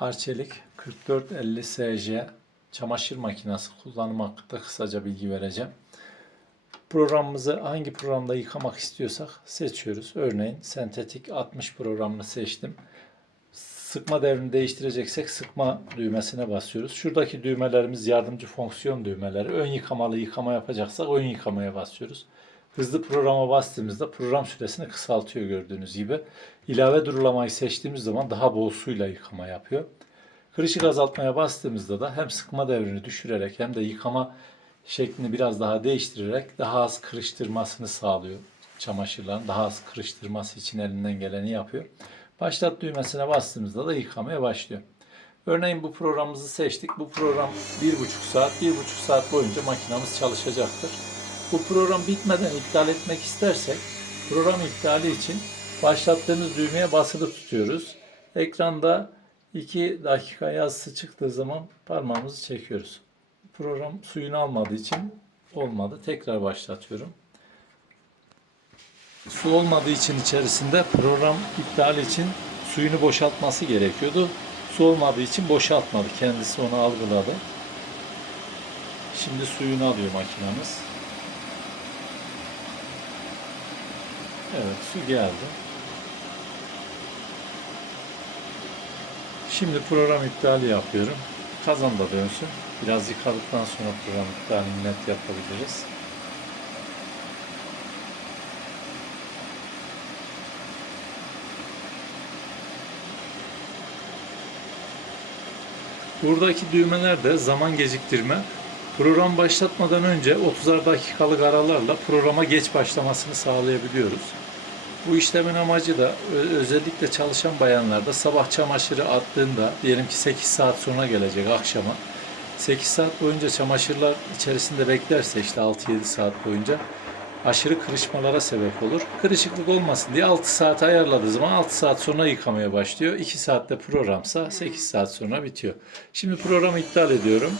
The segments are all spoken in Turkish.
Arçelik 4450 SJ çamaşır makinesi kullanımı hakkında kısaca bilgi vereceğim. Programımızı hangi programda yıkamak istiyorsak seçiyoruz. Örneğin sentetik 60 programını seçtim. Sıkma devrini değiştireceksek sıkma düğmesine basıyoruz. Şuradaki düğmelerimiz yardımcı fonksiyon düğmeleri. Ön yıkamalı yıkama yapacaksak ön yıkamaya basıyoruz. Hızlı programa bastığımızda program süresini kısaltıyor gördüğünüz gibi. İlave durulamayı seçtiğimiz zaman daha bol suyla yıkama yapıyor. Kırışık azaltmaya bastığımızda da hem sıkma devrini düşürerek hem de yıkama şeklini biraz daha değiştirerek daha az kırıştırmasını sağlıyor. Çamaşırların daha az kırıştırması için elinden geleni yapıyor. Başlat düğmesine bastığımızda da yıkamaya başlıyor. Örneğin bu programımızı seçtik. Bu program 1,5 saat, 1,5 saat boyunca makinamız çalışacaktır. Bu program bitmeden iptal etmek istersek program iptali için başlattığımız düğmeye basılı tutuyoruz. Ekranda 2 dakika yazısı çıktığı zaman parmağımızı çekiyoruz. Program suyunu almadığı için olmadı. Tekrar başlatıyorum. Su olmadığı için içerisinde program iptali için suyunu boşaltması gerekiyordu. Su olmadığı için boşaltmadı. Kendisi onu algıladı. Şimdi suyunu alıyor makinamız. Evet su geldi. Şimdi program iptali yapıyorum. Kazan da dönsün. Biraz yıkadıktan sonra program iptalini net yapabiliriz. Buradaki düğmeler de zaman geciktirme. Program başlatmadan önce 30'ar dakikalık aralarla programa geç başlamasını sağlayabiliyoruz. Bu işlemin amacı da özellikle çalışan bayanlarda sabah çamaşırı attığında diyelim ki 8 saat sonra gelecek akşama. 8 saat boyunca çamaşırlar içerisinde beklerse işte 6-7 saat boyunca aşırı kırışmalara sebep olur. Kırışıklık olmasın diye 6 saat ayarladığı zaman 6 saat sonra yıkamaya başlıyor. 2 saatte programsa 8 saat sonra bitiyor. Şimdi programı iptal ediyorum.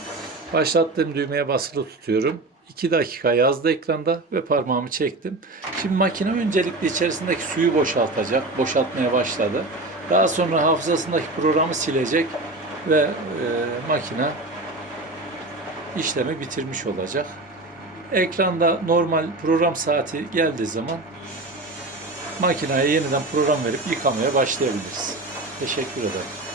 Başlattığım düğmeye basılı tutuyorum. 2 dakika yazdı ekranda ve parmağımı çektim. Şimdi makine öncelikle içerisindeki suyu boşaltacak. Boşaltmaya başladı. Daha sonra hafızasındaki programı silecek ve e, makine işlemi bitirmiş olacak. Ekranda normal program saati geldiği zaman makineye yeniden program verip yıkamaya başlayabiliriz. Teşekkür ederim.